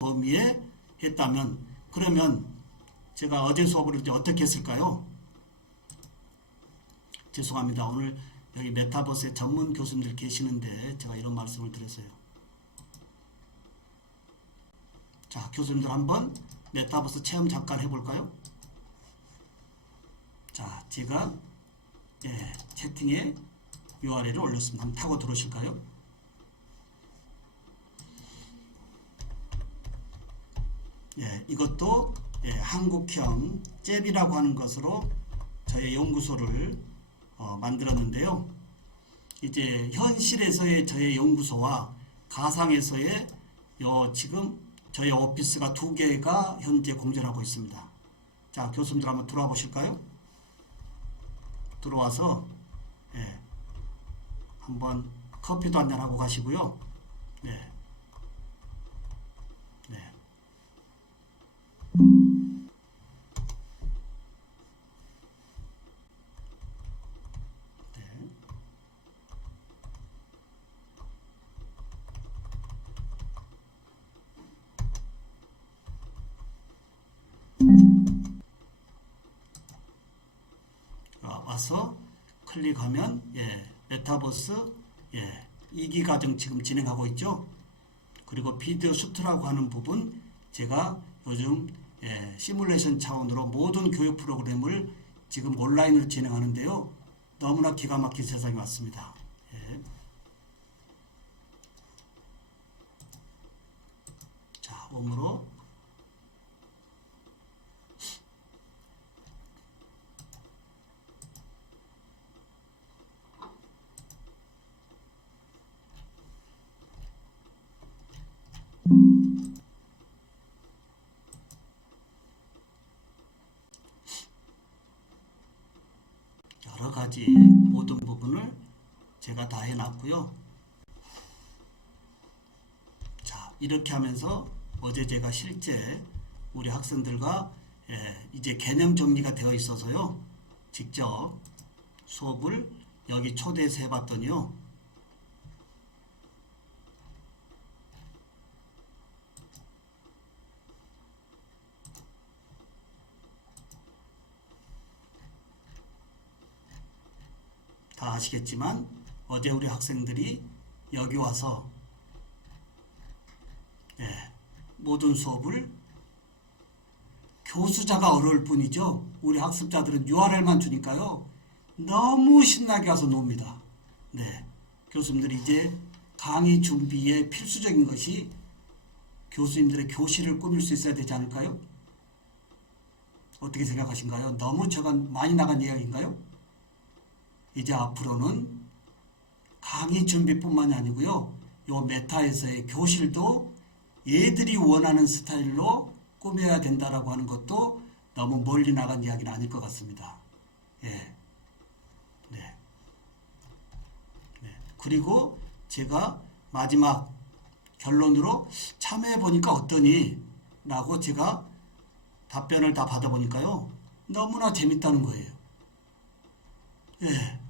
범위에 했다면, 그러면 제가 어제 수업을 이제 어떻게 했을까요? 죄송합니다. 오늘 여기 메타버스에 전문 교수님들 계시는데 제가 이런 말씀을 드렸어요. 자, 교수님들 한번 메타버스 체험 잠깐 해볼까요? 자, 제가 채팅에 URL을 올렸습니다. 한번 타고 들어오실까요? 이것도 한국형 잽이라고 하는 것으로 저의 연구소를 만들었는데요. 이제 현실에서의 저의 연구소와 가상에서의 지금 저희 오피스가 두 개가 현재 공존하고 있습니다. 자, 교수님들 한번 들어와 보실까요? 들어와서 한번 커피도 한잔하고 가시고요. 와서 클릭하면 메타버스 2기 과정 지금 진행하고 있죠. 그리고 비디오 슈트라고 하는 부분 제가 요즘 시뮬레이션 차원으로 모든 교육 프로그램을 지금 온라인으로 진행하는데요. 너무나 기가 막힌 세상이 왔습니다. 자, 홈으로 여러 가지 모든 부분을 제가 다 해놨고요. 자, 이렇게 하면서 어제 제가 실제 우리 학생들과 이제 개념 정리가 되어 있어서요. 직접 수업을 여기 초대해서 해봤더니요. 다 아시겠지만 어제 우리 학생들이 여기 와서 모든 수업을 교수자가 어려울 뿐이죠. 우리 학습자들은 URL만 주니까요. 너무 신나게 와서 놉니다. 교수님들이 이제 강의 준비에 필수적인 것이 교수님들의 교실을 꾸밀 수 있어야 되지 않을까요? 어떻게 생각하신가요? 너무 제가 많이 나간 이야기인가요? 이제 앞으로는 강의 준비뿐만이 아니고요. 요 메타에서의 교실도 얘들이 원하는 스타일로 꾸며야 된다라고 하는 것도 너무 멀리 나간 이야기는 아닐 것 같습니다. 그리고 제가 마지막 결론으로 참여해 보니까 어떠니? 라고 제가 답변을 다 받아보니까요. 너무나 재밌다는 거예요.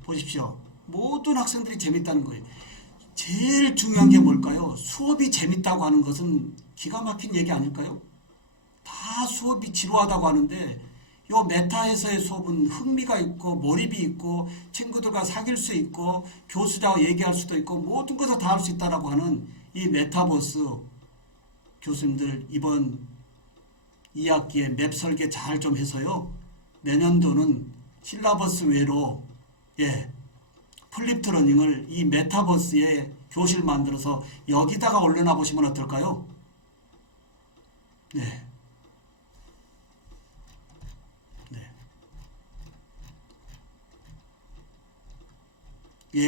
보십시오. 모든 학생들이 재밌다는 거예요. 제일 중요한 게 뭘까요? 수업이 재밌다고 하는 것은 기가 막힌 얘기 아닐까요? 다 수업이 지루하다고 하는데 요 메타에서의 수업은 흥미가 있고 몰입이 있고 친구들과 사귈 수 있고 교수자와 얘기할 수도 있고 모든 것을 다 할 수 있다라고 하는 이 메타버스 교수님들 이번 2학기에 맵 설계 잘 좀 해서요. 내년도는 실라버스 외로 플립트 러닝을 이 메타버스에 교실 만들어서 여기다가 올려놔 보시면 어떨까요?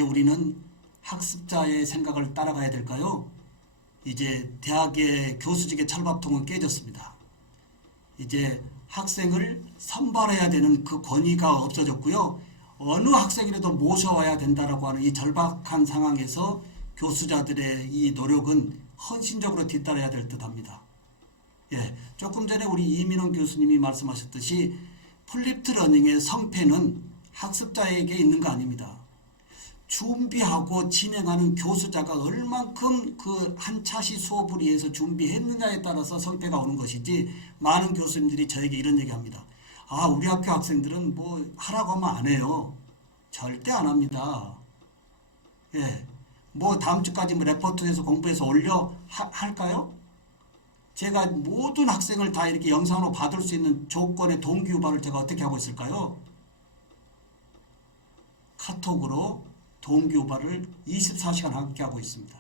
우리는 학습자의 생각을 따라가야 될까요? 이제 대학의 교수직의 철밥통은 깨졌습니다. 이제 학생을 선발해야 되는 그 권위가 없어졌고요. 어느 학생이라도 모셔와야 된다라고 하는 이 절박한 상황에서 교수자들의 이 노력은 헌신적으로 뒤따라야 될 듯합니다. 조금 전에 우리 이민원 교수님이 말씀하셨듯이 플립트 러닝의 성패는 학습자에게 있는 거 아닙니다. 준비하고 진행하는 교수자가 얼만큼 그 한 차시 수업을 위해서 준비했느냐에 따라서 성패가 오는 것이지, 많은 교수님들이 저에게 이런 얘기합니다. 아, 우리 학교 학생들은 뭐 하라고 하면 안 해요. 절대 안 합니다. 예. 뭐 다음 주까지 뭐 레포트해서 공부해서 할까요? 제가 모든 학생을 다 이렇게 영상으로 받을 수 있는 조건의 동기유발을 제가 어떻게 하고 있을까요? 카톡으로 동기유발을 24시간 함께 하고 있습니다.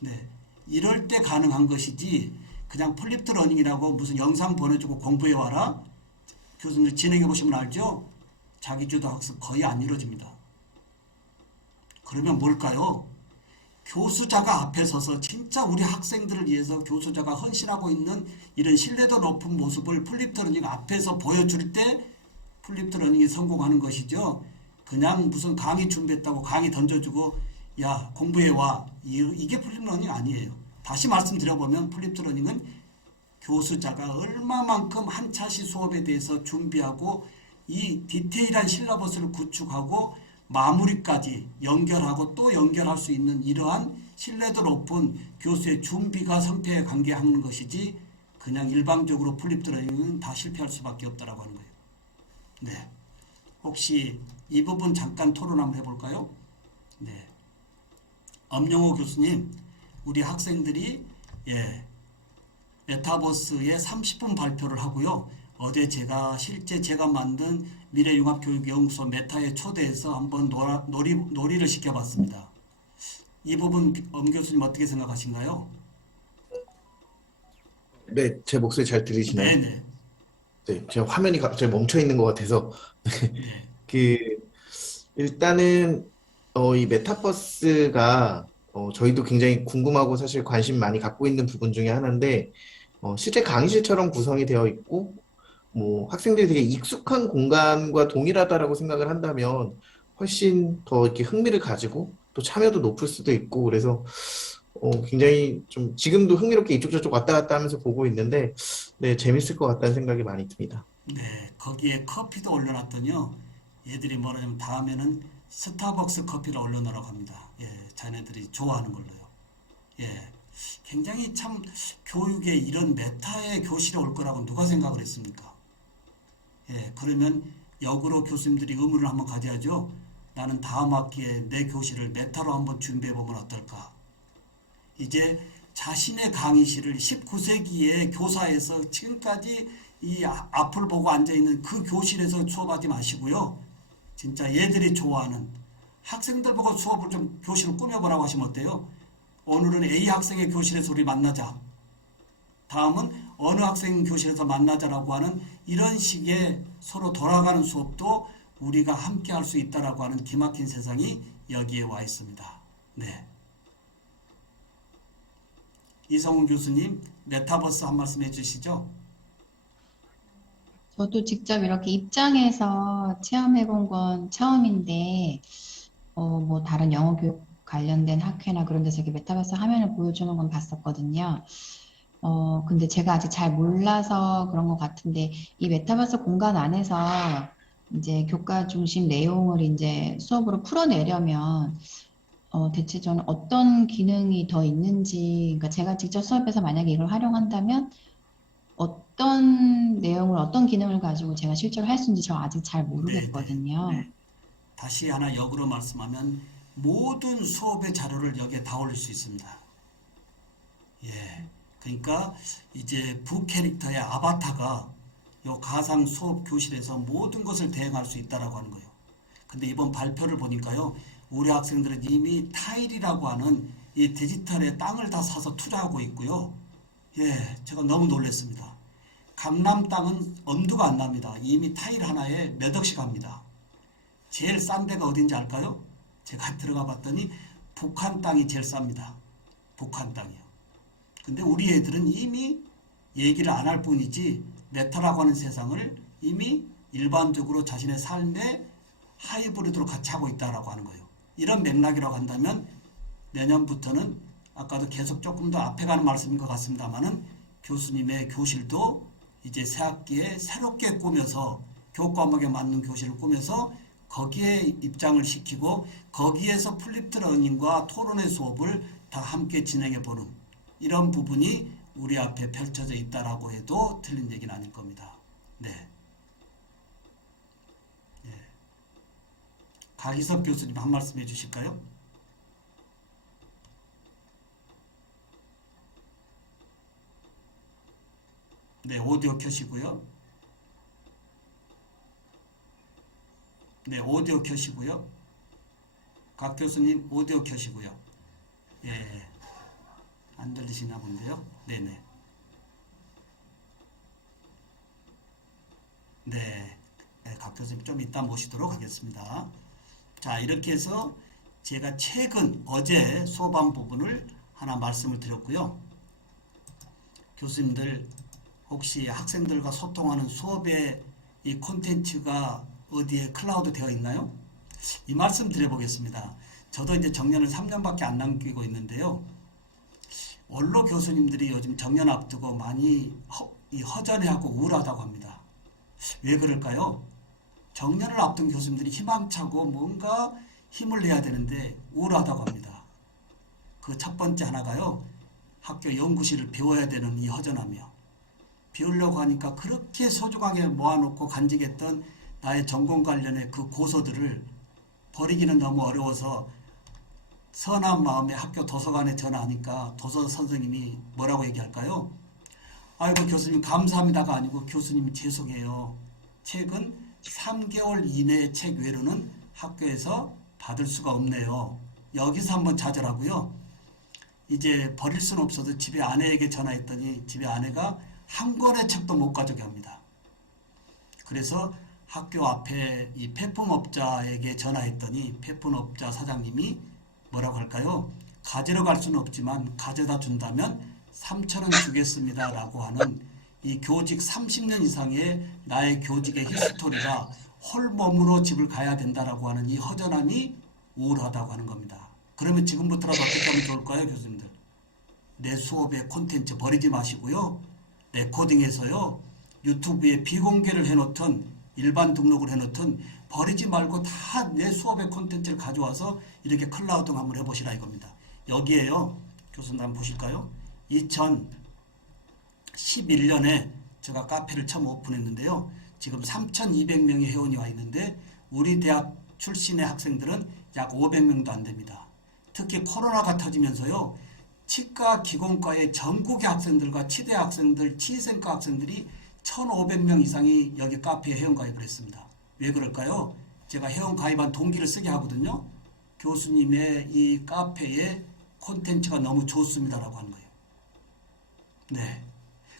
네. 이럴 때 가능한 것이지, 그냥 플립드 러닝이라고 무슨 영상 보내주고 공부해와라? 교수님들 진행해보시면 알죠? 자기주도 학습 거의 안 이루어집니다. 그러면 뭘까요? 교수자가 앞에 서서 진짜 우리 학생들을 위해서 교수자가 헌신하고 있는 이런 신뢰도 높은 모습을 플립드 러닝 앞에서 보여줄 때 플립드 러닝이 성공하는 것이죠. 그냥 무슨 강의 준비했다고 강의 던져주고 야 공부해와, 이게 플립드 러닝 아니에요. 다시 말씀드려보면 플립드 러닝은 교수자가 얼마만큼 한 차시 수업에 대해서 준비하고 이 디테일한 실라버스를 구축하고 마무리까지 연결하고 또 연결할 수 있는 이러한 신뢰도 높은 교수의 준비가 성패에 관계하는 것이지, 그냥 일방적으로 플립드 러닝은 다 실패할 수밖에 없다라고 하는 거예요. 네. 혹시 이 부분 잠깐 토론 한번 해볼까요? 네. 엄영호 교수님, 우리 학생들이 메타버스에 30분 발표를 하고요. 어제 실제 제가 만든 미래융합교육연구소 메타에 초대해서 한번 놀이를 시켜봤습니다. 이 부분 엄 교수님 어떻게 생각하신가요? 네, 제 목소리 잘 들리시나요? 네네. 네, 제 화면이 갑자기 멈춰 있는 것 같아서. 네. 그, 일단은, 이 메타버스가, 저희도 굉장히 궁금하고 사실 관심 많이 갖고 있는 부분 중에 하나인데, 실제 강의실처럼 구성이 되어 있고, 뭐, 학생들이 되게 익숙한 공간과 동일하다라고 생각을 한다면, 훨씬 더 이렇게 흥미를 가지고, 또 참여도 높을 수도 있고, 그래서, 굉장히 좀, 지금도 흥미롭게 이쪽 저쪽 왔다 갔다 하면서 보고 있는데, 네, 재밌을 것 같다는 생각이 많이 듭니다. 네. 거기에 커피도 올려놨더니요. 얘들이 뭐라냐면 다음에는 스타벅스 커피를 올려놓으라고 합니다. 예, 자네들이 좋아하는 걸로요. 예. 굉장히 참 교육에 이런 메타의 교실에 올 거라고 누가 생각을 했습니까? 예, 그러면 역으로 교수님들이 의문을 한번 가져야죠. 나는 다음 학기에 내 교실을 메타로 한번 준비해 보면 어떨까? 이제 자신의 강의실을 19세기의 교사에서 지금까지 이 앞을 보고 앉아 있는 그 교실에서 수업하지 마시고요. 진짜 얘들이 좋아하는 학생들 보고 수업을 좀 교실을 꾸며보라고 하시면 어때요? 오늘은 A 학생의 교실에서 우리 만나자. 다음은 어느 학생 교실에서 만나자라고 하는 이런 식의 서로 돌아가는 수업도 우리가 함께 할 수 있다라고 하는 기막힌 세상이 여기에 와 있습니다. 네. 이성훈 교수님, 메타버스 한 말씀 해주시죠. 저도 직접 이렇게 입장해서 체험해본 건 처음인데, 뭐 다른 영어 교육 관련된 학회나 그런 데서 이렇게 메타버스 화면을 보여주는 건 봤었거든요. 근데 제가 아직 잘 몰라서 그런 것 같은데, 이 메타버스 공간 안에서 이제 교과 중심 내용을 이제 수업으로 풀어내려면, 대체 저는 어떤 기능이 더 있는지, 그러니까 제가 직접 수업에서 만약에 이걸 활용한다면, 어떤 내용을, 어떤 기능을 가지고 제가 실제로 할 수 있는지 저 아직 잘 네네. 모르겠거든요. 다시 하나 역으로 말씀하면 모든 수업의 자료를 여기에 다 올릴 수 있습니다. 예. 그러니까 이제 부캐릭터의 아바타가 요 가상 수업 교실에서 모든 것을 대행할 수 있다라고 하는 거예요. 근데 이번 발표를 보니까요. 우리 학생들은 이미 타일이라고 하는 이 디지털의 땅을 다 사서 투자하고 있고요. 예, 제가 너무 놀랐습니다. 강남 땅은 엄두가 안 납니다. 이미 타일 하나에 몇 억씩 합니다. 제일 싼 데가 어딘지 알까요? 제가 들어가 봤더니 북한 땅이 제일 쌉니다. 북한 땅이요. 근데 우리 애들은 이미 얘기를 안 할 뿐이지 메타라고 하는 세상을 이미 일반적으로 자신의 삶의 하이브리드로 같이 하고 있다라고 하는 거예요. 이런 맥락이라고 한다면 내년부터는 아까도 계속 조금 더 앞에 가는 말씀인 것 같습니다만은 교수님의 교실도 이제 새 학기에 새롭게 꾸며서 교과목에 맞는 교실을 꾸며서 거기에 입장을 시키고 거기에서 플립드 러닝과 토론의 수업을 다 함께 진행해 보는 이런 부분이 우리 앞에 펼쳐져 있다라고 해도 틀린 얘기는 아닐 겁니다. 네. 예. 강희석 교수님 한 말씀 해주실까요? 네, 오디오 켜시고요. 네, 오디오 켜시고요. 각 교수님 오디오 켜시고요. 예, 안 들리시나 본데요. 네네. 네, 각 교수님 좀 이따 모시도록 하겠습니다. 자, 이렇게 해서 제가 최근 어제 수업한 부분을 하나 말씀을 드렸고요. 교수님들 혹시 학생들과 소통하는 수업의 이 콘텐츠가 어디에 클라우드 되어 있나요? 이 말씀 드려보겠습니다. 저도 이제 정년을 3년밖에 안 남기고 있는데요. 원로 교수님들이 요즘 정년 앞두고 많이 허전해하고 우울하다고 합니다. 왜 그럴까요? 정년을 앞둔 교수님들이 희망차고 뭔가 힘을 내야 되는데 우울하다고 합니다. 그 첫 번째 하나가요. 학교 연구실을 비워야 되는 이 허전함이요. 비우려고 하니까 그렇게 소중하게 모아놓고 간직했던 나의 전공 관련의 그 고서들을 버리기는 너무 어려워서 선한 마음에 학교 도서관에 전화하니까 도서 선생님이 뭐라고 얘기할까요? 아이고 교수님 감사합니다가 아니고 교수님 죄송해요. 책은 3개월 이내의 책 외로는 학교에서 받을 수가 없네요. 여기서 한번 좌절하고요. 이제 버릴 수는 없어서 집에 아내에게 전화했더니 집에 아내가 한 권의 책도 못 가져게 합니다. 그래서 학교 앞에 이 폐품업자에게 전화했더니 폐품업자 사장님이 뭐라고 할까요? 가지러 갈 수는 없지만 가져다 준다면 3,000원 주겠습니다 라고 하는 이 교직 30년 이상의 나의 교직의 히스토리가 홀몸으로 집을 가야 된다라고 하는 이 허전함이 우울하다고 하는 겁니다. 그러면 지금부터라도 어떻게 하면 좋을까요, 교수님들? 내 수업의 콘텐츠 버리지 마시고요. 레코딩해서요. 유튜브에 비공개를 해놓든 일반 등록을 해놓든 버리지 말고 다 내 수업의 콘텐츠를 가져와서 이렇게 클라우드 한번 해보시라 이겁니다. 여기에요. 교수님 한번 보실까요? 2011년에 제가 카페를 처음 오픈했는데요. 지금 3,200명의 회원이 와 있는데 우리 대학 출신의 학생들은 약 500명도 안 됩니다. 특히 코로나가 터지면서요. 치과 기공과의 전국의 학생들과 치대 학생들, 치생과 학생들이 1,500명 이상이 여기 카페에 회원가입을 했습니다. 왜 그럴까요? 제가 회원가입한 동기를 쓰게 하거든요. 교수님의 이 카페의 콘텐츠가 너무 좋습니다라고 하는 거예요. 네.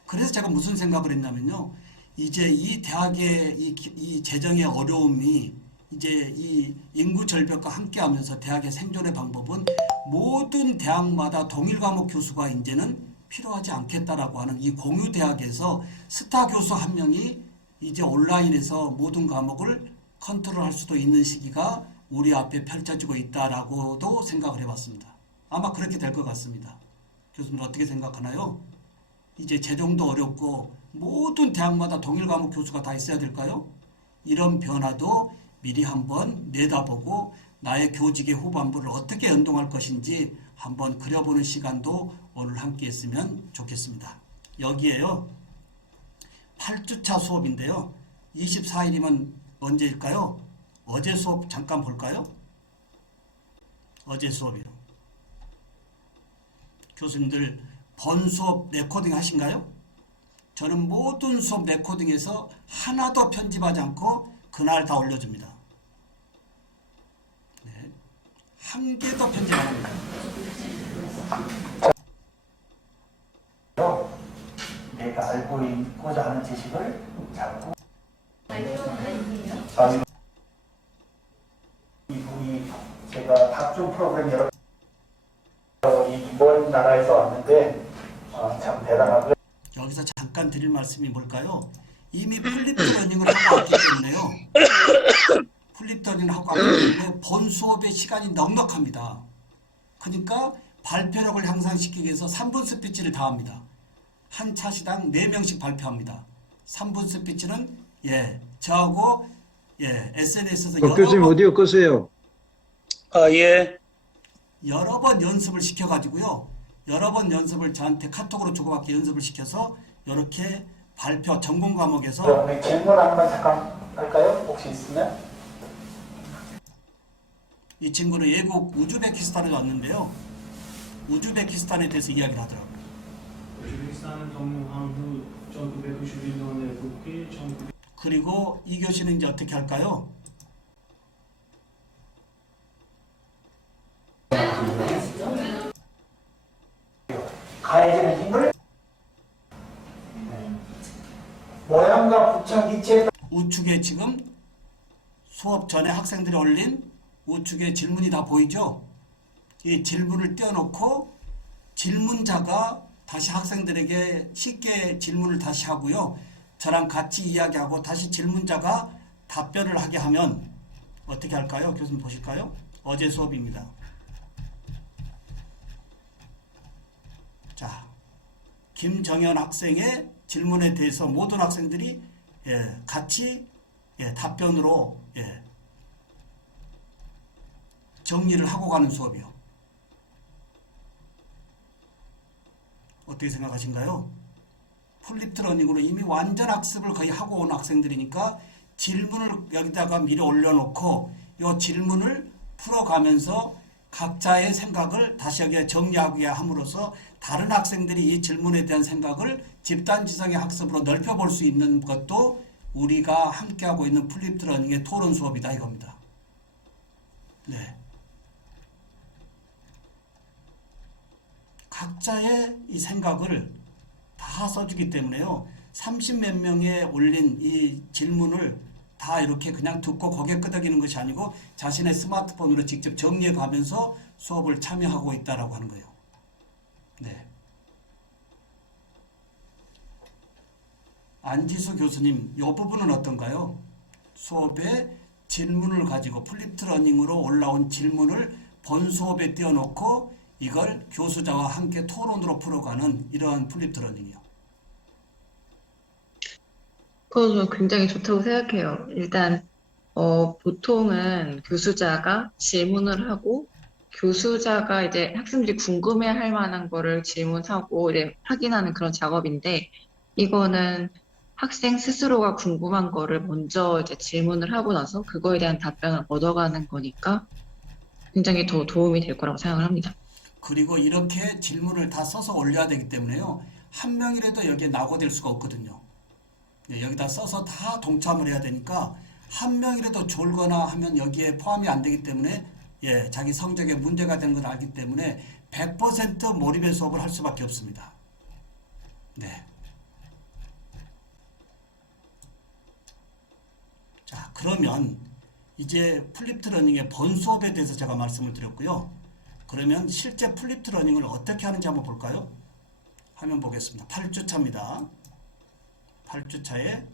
그래서 제가 무슨 생각을 했냐면요. 이제 이 대학의 이 재정의 어려움이 이제 이 인구 절벽과 함께 하면서 대학의 생존의 방법은 모든 대학마다 동일 과목 교수가 이제는 필요하지 않겠다라고 하는 이 공유 대학에서 스타 교수 한 명이 이제 온라인에서 모든 과목을 컨트롤할 수도 있는 시기가 우리 앞에 펼쳐지고 있다라고도 생각을 해봤습니다. 아마 그렇게 될 것 같습니다. 교수님 어떻게 생각하나요? 이제 재정도 어렵고 모든 대학마다 동일 과목 교수가 다 있어야 될까요? 이런 변화도 미리 한번 내다보고 나의 교직의 후반부를 어떻게 연동할 것인지 한번 그려보는 시간도 오늘 함께 했으면 좋겠습니다. 여기에요. 8주차 수업인데요. 24일이면 언제일까요? 어제 수업 잠깐 볼까요? 어제 수업이요. 교수님들 본 수업 레코딩 하신가요? 저는 모든 수업 레코딩해서 하나도 편집하지 않고 그날 다 올려줍니다. 네. 한 개도 편집 안 합니다. 내가 알고 있고자 하는 지식을 자꾸 이분이 제가 각종 프로그램 여러 먼 나라에서 왔는데 참 대단하고요. 여기서 잠깐 드릴 말씀이 뭘까요? 이미 플립드 러닝을 하고 왔기 때문에요. 플립드 러닝을 하고 왔기 때문에 본 수업의 시간이 넉넉합니다. 그러니까 발표력을 향상시키기 위해서 3분 스피치를 다 합니다. 한 차시당 4명씩 발표합니다. 3분 스피치는 저하고 예, SNS에서 교수님 오디오 끄세요. 예. 여러 번 연습을 시켜가지고요. 여러 번 연습을 저한테 카톡으로 주고받게 연습을 시켜서 이렇게 발표 전공 과목에서 우리 질문 한번 잠깐 할까요? 혹시 있으면? 이 친구는 외국 우즈베키스탄에 왔는데요. 우즈베키스탄에 대해서 이야기를 하더라고요. 우즈베키스탄은 점령한 후 1991년에 복귀, 그리고 이 교시는 이제 어떻게 할까요? 가해지는 힘을 모양과 부착 이체에 우측에 지금 수업 전에 학생들이 올린 우측에 질문이 다 보이죠? 이 질문을 띄워놓고 질문자가 다시 학생들에게 쉽게 질문을 다시 하고요. 저랑 같이 이야기하고 다시 질문자가 답변을 하게 하면 어떻게 할까요? 교수님 보실까요? 어제 수업입니다. 자, 김정현 학생의 질문에 대해서 모든 학생들이 같이 답변으로 정리를 하고 가는 수업이요. 어떻게 생각하신가요? 플립트 러닝으로 이미 완전 학습을 거의 하고 온 학생들이니까 질문을 여기다가 미리 올려놓고 이 질문을 풀어가면서 각자의 생각을 다시 여기에 정리하게 함으로써 다른 학생들이 이 질문에 대한 생각을 집단지성의 학습으로 넓혀볼 수 있는 것도 우리가 함께하고 있는 플립트 러닝의 토론 수업이다 이겁니다. 네. 각자의 이 생각을 다 써주기 때문에요. 30몇 명에 올린 이 질문을 다 이렇게 그냥 듣고 고개 끄덕이는 것이 아니고 자신의 스마트폰으로 직접 정리해 가면서 수업을 참여하고 있다라고 하는 거예요. 네. 안지수 교수님, 이 부분은 어떤가요? 수업에 질문을 가지고 플립트 러닝으로 올라온 질문을 본 수업에 띄워놓고 이걸 교수자와 함께 토론으로 풀어가는 이러한 플립트 러닝이요. 그건 굉장히 좋다고 생각해요. 일단, 보통은 교수자가 질문을 하고, 교수자가 이제 학생들이 궁금해할 만한 거를 질문하고, 이제 확인하는 그런 작업인데, 이거는 학생 스스로가 궁금한 거를 먼저 이제 질문을 하고 나서 그거에 대한 답변을 얻어가는 거니까 굉장히 더 도움이 될 거라고 생각을 합니다. 그리고 이렇게 질문을 다 써서 올려야 되기 때문에요. 한 명이라도 여기에 낙오될 수가 없거든요. 네, 여기다 써서 다 동참을 해야 되니까 한 명이라도 졸거나 하면 여기에 포함이 안 되기 때문에 자기 성적에 문제가 되는 걸 알기 때문에 100% 몰입의 수업을 할 수밖에 없습니다. 네. 자, 그러면 이제 플립트 러닝의 본 수업에 대해서 제가 말씀을 드렸고요. 그러면 실제 플립트 러닝을 어떻게 하는지 한번 볼까요? 화면 보겠습니다. 8주차입니다. 8주차에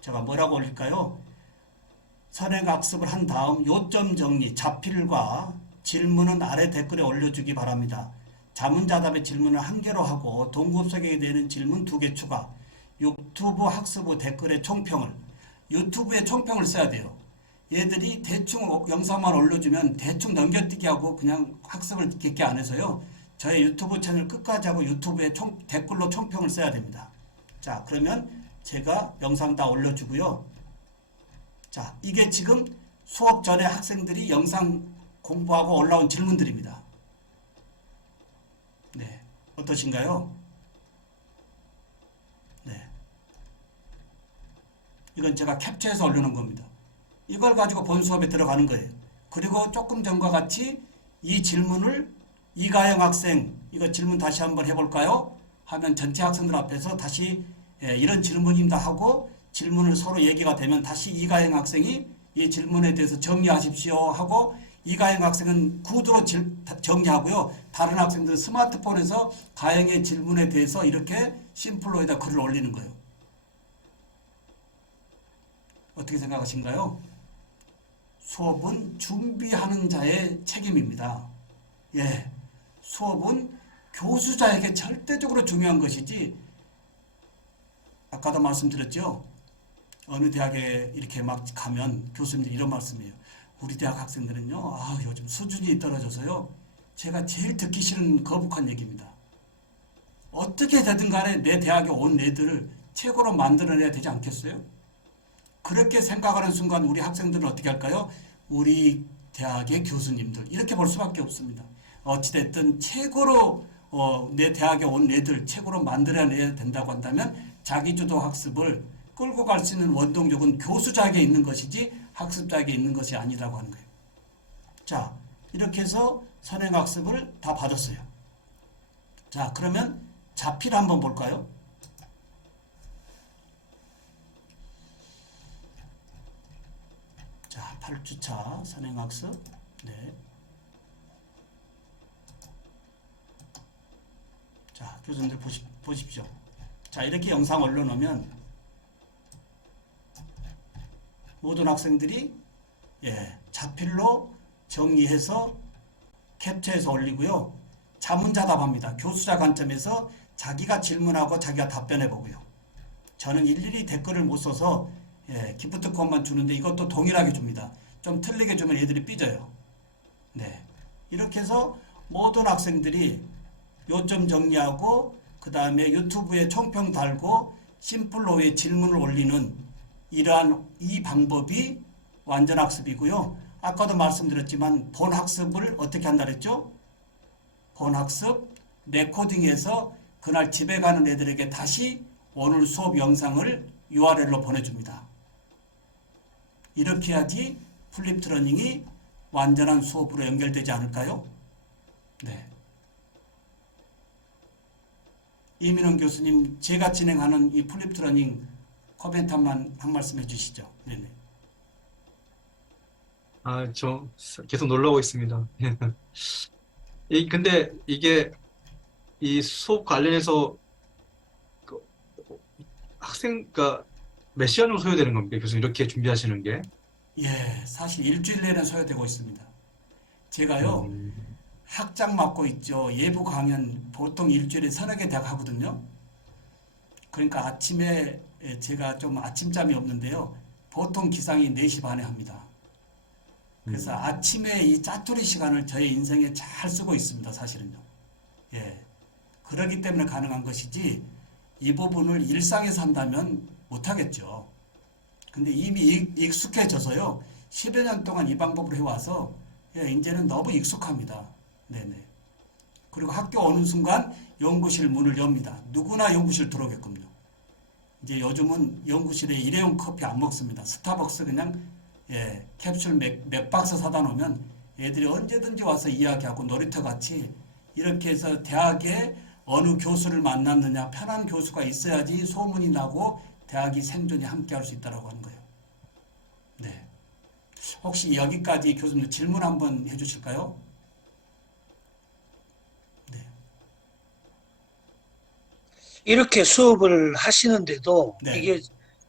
제가 뭐라고 올릴까요? 선행학습을 한 다음 요점 정리, 자필과 질문은 아래 댓글에 올려주기 바랍니다. 자문자답의 질문을 1개로 하고 동급석에 되는 질문 2개 추가, 유튜브 학습 후 댓글에 총평을, 유튜브에 총평을 써야 돼요. 얘들이 대충 영상만 올려주면 대충 넘겨뛰기 하고 그냥 학습을 깊게 안 해서요. 저의 유튜브 채널 끝까지 하고 유튜브에 댓글로 총평을 써야 됩니다. 자, 그러면 제가 영상 다 올려주고요. 자, 이게 지금 수업 전에 학생들이 영상 공부하고 올라온 질문들입니다. 네, 어떠신가요? 네, 이건 제가 캡처해서 올려놓은 겁니다. 이걸 가지고 본 수업에 들어가는 거예요. 그리고 조금 전과 같이 이 질문을 이가영 학생, 이거 질문 다시 한번 해볼까요? 하면 전체 학생들 앞에서 다시 이런 질문입니다 하고 질문을 서로 얘기가 되면 다시 이가영 학생이 이 질문에 대해서 정리하십시오 하고 이가영 학생은 구두로 정리하고요. 다른 학생들은 스마트폰에서 가영의 질문에 대해서 이렇게 심플로에다 글을 올리는 거예요. 어떻게 생각하신가요? 수업은 준비하는 자의 책임입니다. 예, 수업은 교수자에게 절대적으로 중요한 것이지, 아까도 말씀드렸죠. 어느 대학에 이렇게 막 가면 교수님들이 이런 말씀이에요. 우리 대학 학생들은요, 요즘 수준이 떨어져서요. 제가 제일 듣기 싫은 거북한 얘기입니다. 어떻게 되든 간에 내 대학에 온 애들을 최고로 만들어내야 되지 않겠어요? 그렇게 생각하는 순간 우리 학생들은 어떻게 할까요? 우리 대학의 교수님들 이렇게 볼 수밖에 없습니다. 어찌됐든 최고로 내 대학에 온 애들 최고로 만들어내야 된다고 한다면 자기주도 학습을 끌고 갈 수 있는 원동력은 교수자에게 있는 것이지 학습자에게 있는 것이 아니라고 하는 거예요. 자, 이렇게 해서 선행학습을 다 받았어요. 자, 그러면 자필 한번 볼까요? 자, 8주차 선행학습. 네. 자, 교수님들 보십시오. 자, 이렇게 영상 올려놓으면 모든 학생들이 자필로 정리해서 캡처해서 올리고요. 자문자답합니다. 교수자 관점에서 자기가 질문하고 자기가 답변해 보고요. 저는 일일이 댓글을 못 써서 기프트콘만 주는데 이것도 동일하게 줍니다. 좀 틀리게 주면 애들이 삐져요. 네, 이렇게 해서 모든 학생들이 요점 정리하고 그 다음에 유튜브에 총평 달고 심플로의 질문을 올리는 이러한 이 방법이 완전학습이고요. 아까도 말씀드렸지만 본학습을 어떻게 한다 그랬죠? 본학습 레코딩해서 그날 집에 가는 애들에게 다시 오늘 수업 영상을 URL로 보내줍니다. 이렇게 해야지 플립트 러닝이 완전한 수업으로 연결되지 않을까요? 네. 이민원 교수님, 제가 진행하는 이 플립트 러닝 코멘트 한 말씀 해주시죠. 네네. 저 계속 놀라고 있습니다. 근데 이게 이 수업 관련해서 그 학생가 몇 시간 정도 소요되는 겁니까? 교수님 이렇게 준비하시는 게? 사실 일주일 내내 소요되고 있습니다. 제가요, 학장 맡고 있죠. 예부 강연 보통 일주일에 서너 개 대학 하거든요. 그러니까 아침에 제가 좀 아침잠이 없는데요. 보통 기상이 4시 반에 합니다. 그래서 아침에 이 짜투리 시간을 저의 인생에 잘 쓰고 있습니다. 사실은요. 그러기 때문에 가능한 것이지 이 부분을 일상에서 한다면 못하겠죠. 근데 이미 익숙해져서요. 10여 년 동안 이 방법을 해와서 이제는 너무 익숙합니다. 네네. 그리고 학교 오는 순간 연구실 문을 엽니다. 누구나 연구실 들어오게끔요. 이제 요즘은 연구실에 일회용 커피 안 먹습니다. 스타벅스 그냥 캡슐 몇 박스 사다 놓으면 애들이 언제든지 와서 이야기하고 놀이터 같이 이렇게 해서 대학에 어느 교수를 만났느냐 편한 교수가 있어야지 소문이 나고 대학이 생존이 함께 할 수 있다고 하는 거예요. 네. 혹시 여기까지 교수님 질문 한번 해주실까요? 네. 이렇게 수업을 하시는데도 네. 이게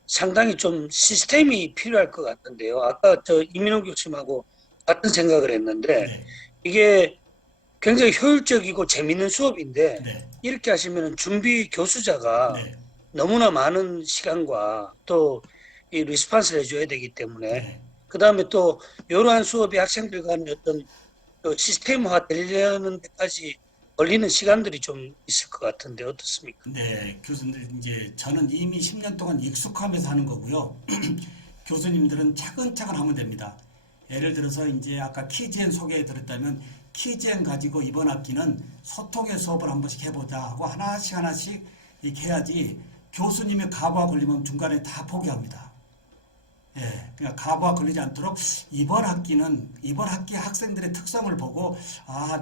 상당히 좀 시스템이 필요할 것 같은데요. 아까 저 이민호 교수님하고 같은 생각을 했는데 네. 이게 굉장히 효율적이고 재밌는 수업인데 네. 이렇게 하시면 준비 교수자가 네. 너무나 많은 시간과 또 이 리스폰스를 해줘야 되기 때문에 네. 그 다음에 또 이러한 수업이 학생들 간의 어떤 또 시스템화 되려는 데까지 걸리는 시간들이 좀 있을 것 같은데 어떻습니까? 네, 교수님들 이제 저는 이미 10년 동안 익숙하면서 하는 거고요. 교수님들은 차근차근 하면 됩니다. 예를 들어서 이제 아까 키즈엔 소개해 드렸다면 키즈엔 가지고 이번 학기는 소통의 수업을 한 번씩 해보자 하고 하나씩 이렇게 해야지 교수님의 가부가 걸리면 중간에 다 포기합니다. 그러니까 가부가 걸리지 않도록 이번 학기 학생들의 특성을 보고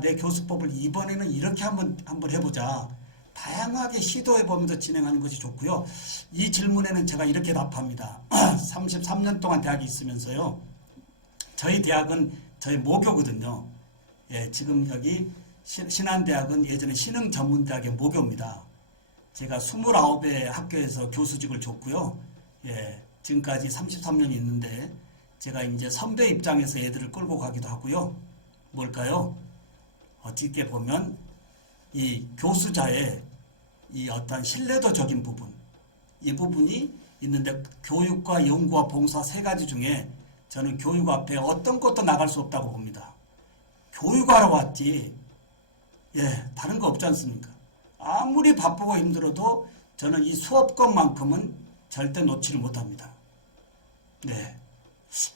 내 교수법을 이번에는 이렇게 한번 해보자. 다양하게 시도해 보면서 진행하는 것이 좋고요. 이 질문에는 제가 이렇게 답합니다. 33년 동안 대학에 있으면서요. 저희 대학은 저희 모교거든요. 지금 여기 신한대학은 예전에 신흥전문대학의 모교입니다. 제가 29의 학교에서 교수직을 줬고요. 지금까지 33년이 있는데 제가 이제 선배 입장에서 애들을 끌고 가기도 하고요. 뭘까요? 어떻게 보면 이 교수자의 이 어떤 신뢰도적인 부분, 이 부분이 있는데 교육과 연구와 봉사 세 가지 중에 저는 교육 앞에 어떤 것도 나갈 수 없다고 봅니다. 교육하러 왔지. 예, 다른 거 없지 않습니까? 아무리 바쁘고 힘들어도 저는 이 수업 것만큼은 절대 놓지를 못합니다. 네,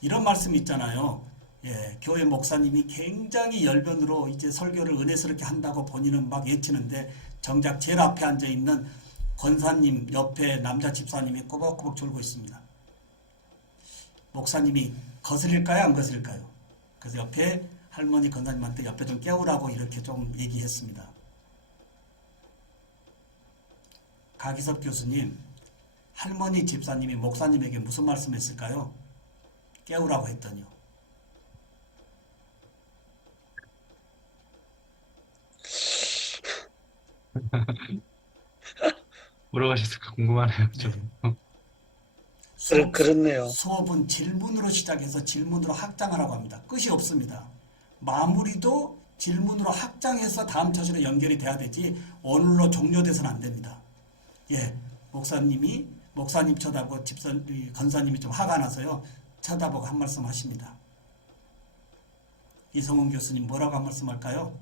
이런 말씀 있잖아요. 예, 교회 목사님이 굉장히 열변으로 이제 설교를 은혜스럽게 한다고 본인은 막 외치는데 정작 제일 앞에 앉아 있는 권사님 옆에 남자 집사님이 꼬박꼬박 졸고 있습니다. 목사님이 거스릴까요? 안 거스릴까요? 그래서 옆에 할머니 권사님한테 옆에 좀 깨우라고 이렇게 좀 얘기했습니다. 가기섭 교수님, 할머니 집사님이 목사님에게 무슨 말씀했을까요? 깨우라고 했더니요. 뭐라고 하셨을까 궁금하네요. 저도. 그렇네요. 수업은 질문으로 시작해서 질문으로 확장하라고 합니다. 끝이 없습니다. 마무리도 질문으로 확장해서 다음 처신에 연결이 돼야 되지 오늘로 종료돼서는 안 됩니다. 예, 목사님 쳐다보고 권사님이 좀 화가 나서요. 쳐다보고 한 말씀 하십니다. 이성훈 교수님 뭐라고 한 말씀 할까요?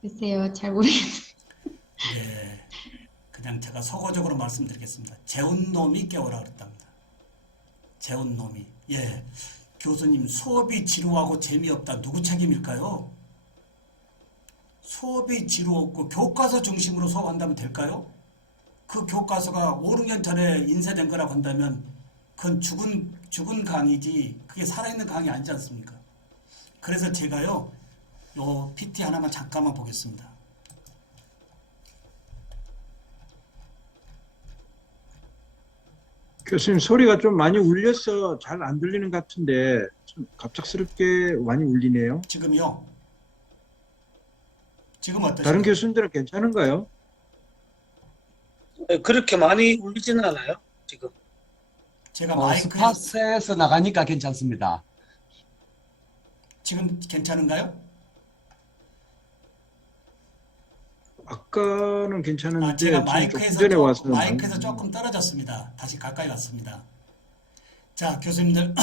글쎄요, 잘 모르겠어요. 예, 그냥 제가 서거적으로 말씀드리겠습니다. 재운 놈이 깨워라 그랬답니다. 재운 놈이. 예, 교수님 수업이 지루하고 재미없다. 누구 책임일까요? 수업이 지루없고 교과서 중심으로 수업한다면 될까요? 그 교과서가 5, 6년 전에 인쇄된 거라고 한다면 그건 죽은 강의지 그게 살아있는 강의 아니지 않습니까? 그래서 제가요 요 PT 하나만 잠깐만 보겠습니다. 교수님 소리가 좀 많이 울려서 잘 안 들리는 것 같은데 좀 갑작스럽게 많이 울리네요. 지금요? 지금 어떠세요? 다른 교수님들은 괜찮은가요? 그렇게 많이 울리지는 않아요, 지금. 제가 마이크에 스팟에서 나가니까 괜찮습니다. 지금 괜찮은가요? 아까는 괜찮은데 제가 지금 조금 전에 와서 마이크에서 조금 떨어졌습니다. 다시 가까이 왔습니다. 자, 교수님들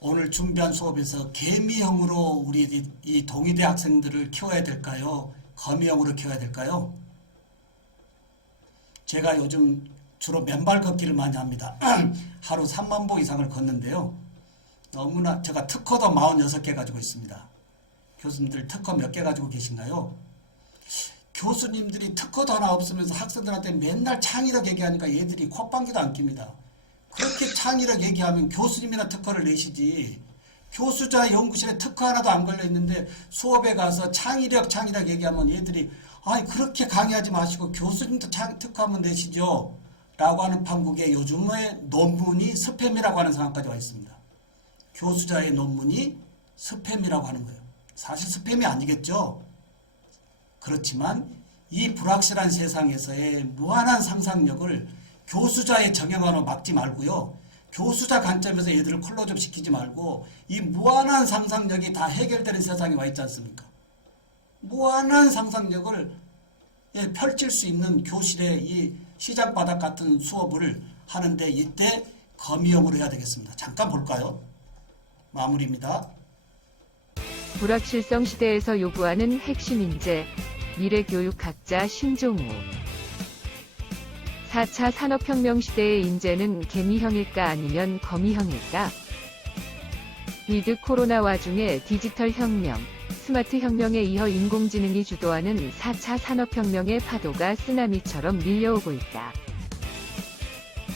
오늘 준비한 수업에서 개미형으로 우리 이 동의대 학생들을 키워야 될까요? 거미형으로 키워야 될까요? 제가 요즘 주로 맨발 걷기를 많이 합니다. 하루 3만 보 이상을 걷는데요. 너무나 제가 특허도 46개 가지고 있습니다. 교수님들 특허 몇 개 가지고 계신가요? 교수님들이 특허도 하나 없으면서 학생들한테 맨날 창의력 얘기하니까 얘들이 콧방귀도 안 낍니다. 그렇게 창의력 얘기하면 교수님이나 특허를 내시지. 교수자 연구실에 특허 하나도 안 걸려 있는데 수업에 가서 창의력 얘기하면 얘들이 아니 그렇게 강의하지 마시고 교수님도 특허 한번 내시죠. 라고 하는 판국에 요즘의 논문이 스팸이라고 하는 상황까지 와 있습니다. 교수자의 논문이 스팸이라고 하는 거예요. 사실 스팸이 아니겠죠. 그렇지만 이 불확실한 세상에서의 무한한 상상력을 교수자의 정형화로 막지 말고요. 교수자 관점에서 얘들을 클로즈업 시키지 말고 이 무한한 상상력이 다 해결되는 세상에 와 있지 않습니까? 무한한 상상력을 펼칠 수 있는 교실의 이 시장바닥 같은 수업을 하는데 이때 거미형으로 해야 되겠습니다. 잠깐 볼까요? 마무리입니다. 불확실성 시대에서 요구하는 핵심 인재, 미래교육학자 신종우. 4차 산업혁명 시대의 인재는 개미형일까 아니면 거미형일까? 위드 코로나 와중에 디지털 혁명, 스마트 혁명에 이어 인공지능이 주도하는 4차 산업혁명의 파도가 쓰나미처럼 밀려오고 있다.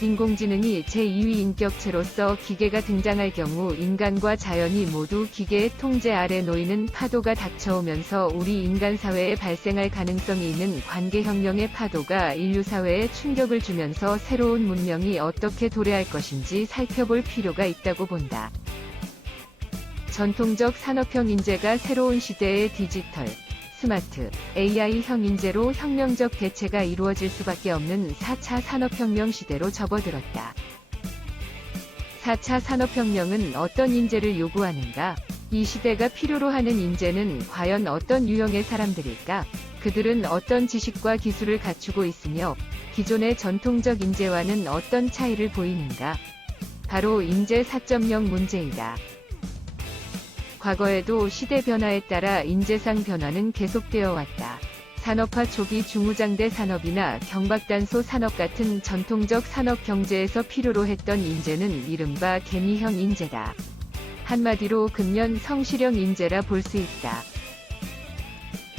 인공지능이 제2위 인격체로서 기계가 등장할 경우 인간과 자연이 모두 기계의 통제 아래 놓이는 파도가 닥쳐오면서 우리 인간 사회에 발생할 가능성이 있는 관계혁명의 파도가 인류 사회에 충격을 주면서 새로운 문명이 어떻게 도래할 것인지 살펴볼 필요가 있다고 본다. 전통적 산업형 인재가 새로운 시대의 디지털, 스마트, AI형 인재로 혁명적 대체가 이루어질 수밖에 없는 4차 산업혁명 시대로 접어들었다. 4차 산업혁명은 어떤 인재를 요구하는가? 이 시대가 필요로 하는 인재는 과연 어떤 유형의 사람들일까? 그들은 어떤 지식과 기술을 갖추고 있으며 기존의 전통적 인재와는 어떤 차이를 보이는가? 바로 인재 4.0 문제이다. 과거에도 시대 변화에 따라 인재상 변화는 계속되어 왔다. 산업화 초기 중무장대 산업이나 경박단소 산업 같은 전통적 산업 경제에서 필요로 했던 인재는 이른바 개미형 인재다. 한마디로 근면 성실형 인재라 볼 수 있다.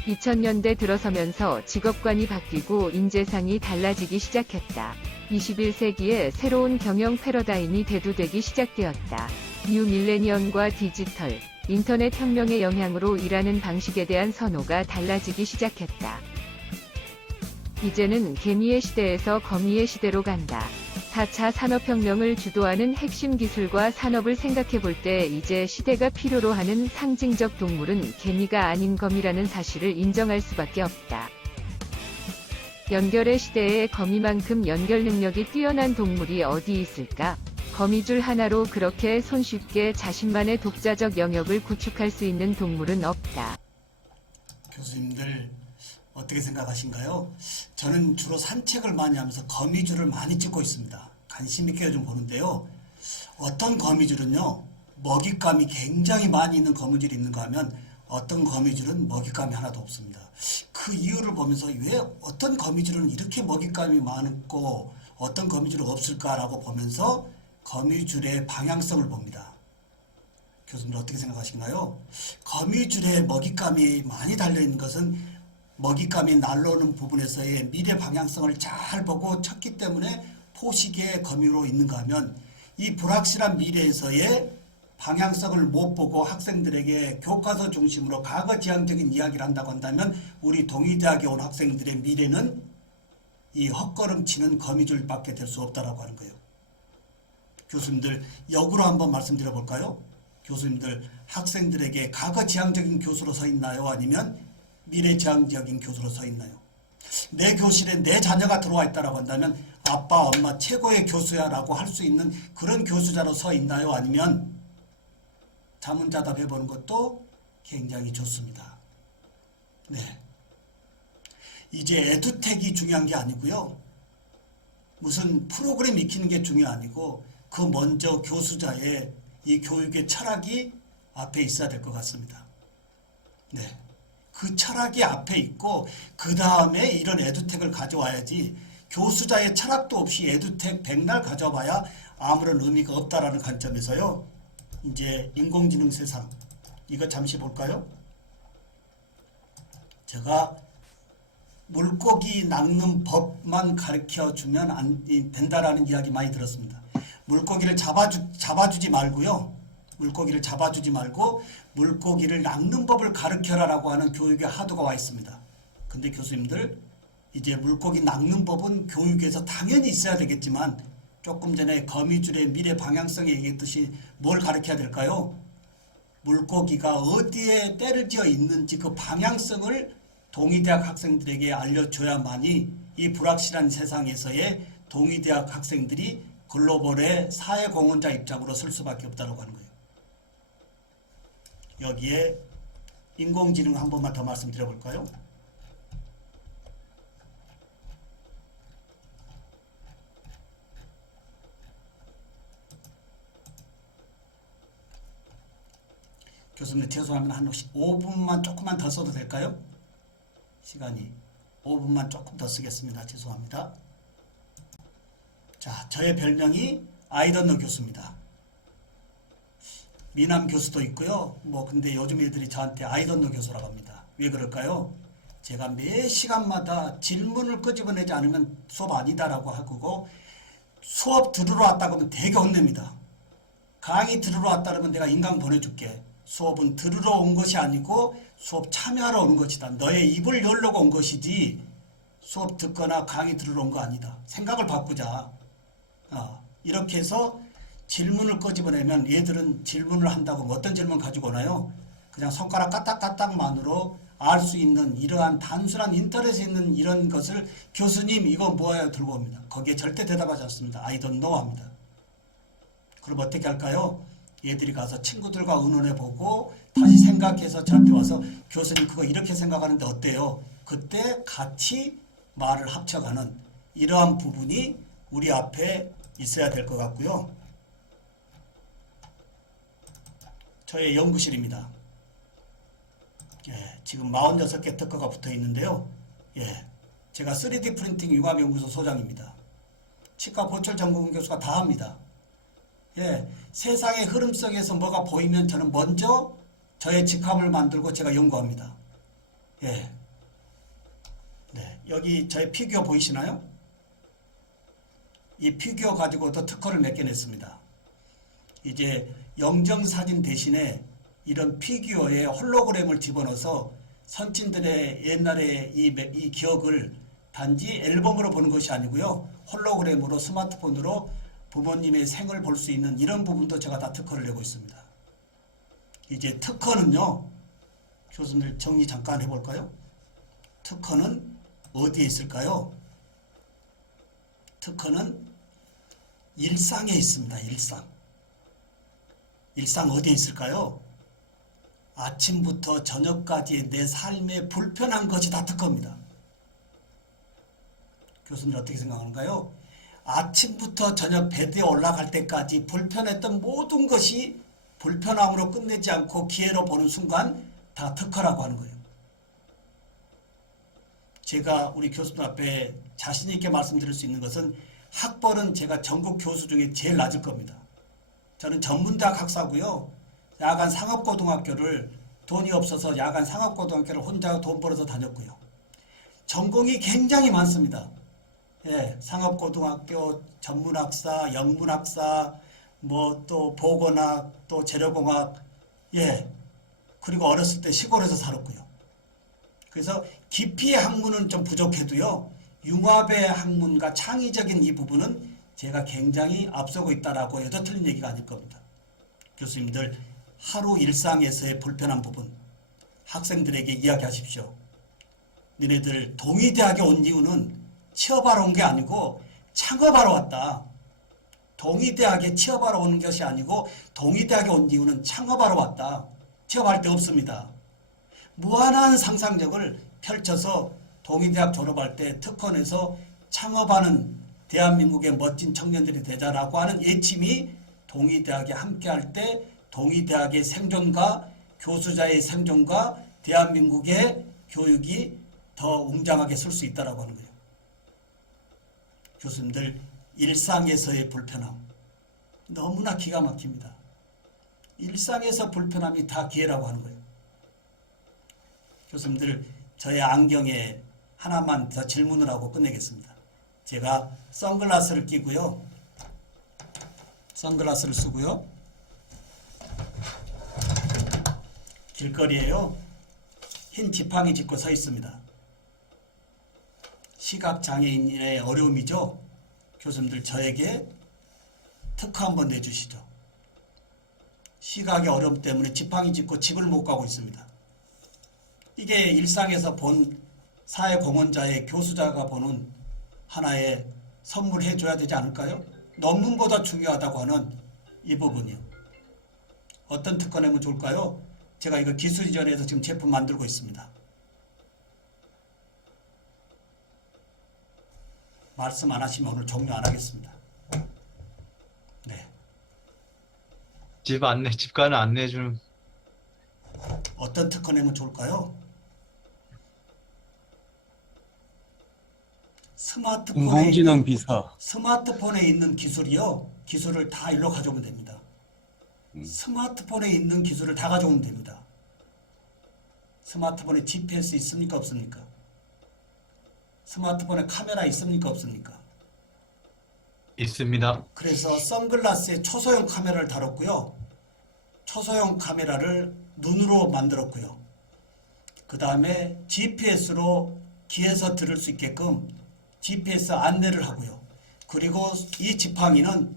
2000년대 들어서면서 직업관이 바뀌고 인재상이 달라지기 시작했다. 21세기에 새로운 경영 패러다임이 대두되기 시작되었다. 뉴 밀레니엄과 디지털, 인터넷 혁명의 영향으로 일하는 방식에 대한 선호가 달라지기 시작했다. 이제는 개미의 시대에서 거미의 시대로 간다. 4차 산업혁명을 주도하는 핵심 기술과 산업을 생각해볼 때 이제 시대가 필요로 하는 상징적 동물은 개미가 아닌 거미라는 사실을 인정할 수밖에 없다. 연결의 시대에 거미만큼 연결 능력이 뛰어난 동물이 어디 있을까? 거미줄 하나로 그렇게 손쉽게 자신만의 독자적 영역을 구축할 수 있는 동물은 없다. 교수님들 어떻게 생각하신가요? 저는 주로 산책을 많이 하면서 거미줄을 많이 찍고 있습니다. 관심 있게 좀 보는데요. 어떤 거미줄은요, 먹잇감이 굉장히 많이 있는 거미줄이 있는가 하면 어떤 거미줄은 먹잇감이 하나도 없습니다. 그 이유를 보면서 왜 어떤 거미줄은 이렇게 먹잇감이 많고 어떤 거미줄은 없을까라고 보면서 거미줄의 방향성을 봅니다. 교수님들 어떻게 생각하신가요? 거미줄에 먹잇감이 많이 달려있는 것은 먹잇감이 날아오는 부분에서의 미래 방향성을 잘 보고 쳤기 때문에 포식의 거미로 있는가 하면 이 불확실한 미래에서의 방향성을 못 보고 학생들에게 교과서 중심으로 과거지향적인 이야기를 한다고 한다면 우리 동의대학에 온 학생들의 미래는 이 헛걸음치는 거미줄밖에 될 수 없다라고 하는 거예요. 교수님들 역으로 한번 말씀드려 볼까요? 교수님들 학생들에게 과거지향적인 교수로 서 있나요? 아니면 미래지향적인 교수로 서 있나요? 내 교실에 내 자녀가 들어와 있다고 한다면 아빠, 엄마 최고의 교수야 라고 할 수 있는 그런 교수자로 서 있나요? 아니면 자문자답 해보는 것도 굉장히 좋습니다. 네. 이제 에듀텍이 중요한 게 아니고요. 무슨 프로그램 익히는 게 중요 아니고 그 먼저 교수자의 이 교육의 철학이 앞에 있어야 될 것 같습니다. 네. 그 철학이 앞에 있고 그 다음에 이런 에듀텍을 가져와야지 교수자의 철학도 없이 에듀텍 백날 가져와야 아무런 의미가 없다라는 관점에서요. 이제 인공지능 세상 이거 잠시 볼까요? 제가 물고기 낚는 법만 가르쳐주면 안 된다라는 이야기 많이 들었습니다. 물고기를 잡아주지 말고요. 물고기를 잡아주지 말고 물고기를 낚는 법을 가르쳐라라고 하는 교육의 하도가 와 있습니다. 근데 교수님들 이제 물고기 낚는 법은 교육에서 당연히 있어야 되겠지만 조금 전에 거미줄의 미래 방향성에 얘기했듯이 뭘 가르쳐야 될까요? 물고기가 어디에 때를 지어 있는지 그 방향성을 동의대학 학생들에게 알려줘야만이 이 불확실한 세상에서의 동의대학 학생들이 글로벌의 사회공헌자 입장으로 설 수밖에 없다고 하는 거예요. 여기에 인공지능 한 번만 더 말씀드려 볼까요? 교수님 죄송하면 한 5분만 조금만 더 써도 될까요? 시간이 5분만 조금 더 쓰겠습니다. 죄송합니다. 자, 저의 별명이 아이던노 교수입니다. 미남 교수도 있고요. 근데 요즘 애들이 저한테 아이던노 교수라고 합니다. 왜 그럴까요? 제가 매 시간마다 질문을 끄집어내지 않으면 수업 아니다라고 하고 수업 들으러 왔다고 하면 되게 혼냅니다. 강의 들으러 왔다 그러면 내가 인강 보내줄게. 수업은 들으러 온 것이 아니고 수업 참여하러 오는 것이다. 너의 입을 열려고 온 것이지 수업 듣거나 강의 들으러 온 거 아니다. 생각을 바꾸자. 이렇게 해서 질문을 끄집어내면 얘들은 질문을 한다고 어떤 질문 가지고 오나요? 그냥 손가락 까딱까딱만으로 알 수 있는 이러한 단순한 인터넷에 있는 이런 것을 교수님 이거 뭐예요? 들고 옵니다. 거기에 절대 대답하지 않습니다. I don't know 합니다. 그럼 어떻게 할까요? 얘들이 가서 친구들과 의논해보고 다시 생각해서 저한테 와서 교수님 그거 이렇게 생각하는데 어때요? 그때 같이 말을 합쳐가는 이러한 부분이 우리 앞에 있어야 될 것 같고요. 저의 연구실입니다. 예, 지금 46개 특허가 붙어 있는데요. 예, 제가 3D 프린팅 융합연구소 소장입니다. 치과 보철 전공 교수가 다 합니다. 예, 세상의 흐름 속에서 뭐가 보이면 저는 먼저 저의 직함을 만들고 제가 연구합니다. 예, 네, 여기 저의 피규어 보이시나요? 이 피규어 가지고도 특허를 몇 개 냈습니다. 이제 영정사진 대신에 이런 피규어에 홀로그램을 집어넣어서 선친들의 옛날에 이 기억을 단지 앨범으로 보는 것이 아니고요. 홀로그램으로 스마트폰으로 부모님의 생을 볼 수 있는 이런 부분도 제가 다 특허를 내고 있습니다. 이제 특허는요. 교수님들 정리 잠깐 해볼까요? 특허는 어디에 있을까요? 특허는 일상에 있습니다. 일상. 일상 어디에 있을까요? 아침부터 저녁까지의 내 삶에 불편한 것이 다 특허입니다. 교수님 어떻게 생각하는가요? 아침부터 저녁 베드에 올라갈 때까지 불편했던 모든 것이 불편함으로 끝내지 않고 기회로 보는 순간 다 특허라고 하는 거예요. 제가 우리 교수들 앞에 자신 있게 말씀드릴 수 있는 것은 학벌은 제가 전국 교수 중에 제일 낮을 겁니다. 저는 전문대학 학사고요. 야간 상업고등학교를 돈이 없어서 야간 상업고등학교를 혼자 돈 벌어서 다녔고요. 전공이 굉장히 많습니다. 예, 상업고등학교, 전문학사, 영문학사, 뭐 또 보건학, 또 재료공학, 예, 그리고 어렸을 때 시골에서 살았고요. 그래서 깊이의 학문은 좀 부족해도요. 융합의 학문과 창의적인 이 부분은 제가 굉장히 앞서고 있다라고 해도 틀린 얘기가 아닐 겁니다. 교수님들 하루 일상에서의 불편한 부분 학생들에게 이야기하십시오. 니네들 동의대학에 온 이유는 취업하러 온 게 아니고 창업하러 왔다. 동의대학에 취업하러 온 것이 아니고 동의대학에 온 이유는 창업하러 왔다. 취업할 데 없습니다. 무한한 상상력을 펼쳐서 동의대학 졸업할 때 특허내서 창업하는 대한민국의 멋진 청년들이 되자라고 하는 예침이 동의대학에 함께할 때 동의대학의 생존과 교수자의 생존과 대한민국의 교육이 더 웅장하게 설 수 있다라고 하는 거예요. 교수님들 일상에서의 불편함 너무나 기가 막힙니다. 일상에서 불편함이 다 기회라고 하는 거예요. 교수님들 저의 안경에 하나만 더 질문을 하고 끝내겠습니다. 제가 선글라스를 끼고요. 선글라스를 쓰고요. 길거리에요. 흰 지팡이 짚고 서 있습니다. 시각장애인의 어려움이죠. 교수님들 저에게 특허 한번 내주시죠. 시각의 어려움 때문에 지팡이 짚고 집을 못 가고 있습니다. 이게 일상에서 본 사회공헌자의 교수자가 보는 하나의 선물해 줘야 되지 않을까요? 논문보다 중요하다고 하는 이 부분이요. 어떤 특허 내면 좋을까요? 제가 이거 기술 이전에서 지금 제품 만들고 있습니다. 말씀 안 하시면 오늘 종료 안 하겠습니다. 네. 집 가는 안내해주는 어떤 특허 내면 좋을까요? 인공지능 비서. 스마트폰에 있는 기술이요. 기술을 다 일로 가져오면 됩니다. 스마트폰에 있는 기술을 다 가져오면 됩니다. 스마트폰에 GPS 있습니까? 없습니까? 스마트폰에 카메라 있습니까? 없습니까? 있습니다. 그래서 선글라스에 초소형 카메라를 달았고요. 초소형 카메라를 눈으로 만들었고요. 그 다음에 GPS로 귀에서 들을 수 있게끔 GPS 안내를 하고요. 그리고 이 지팡이는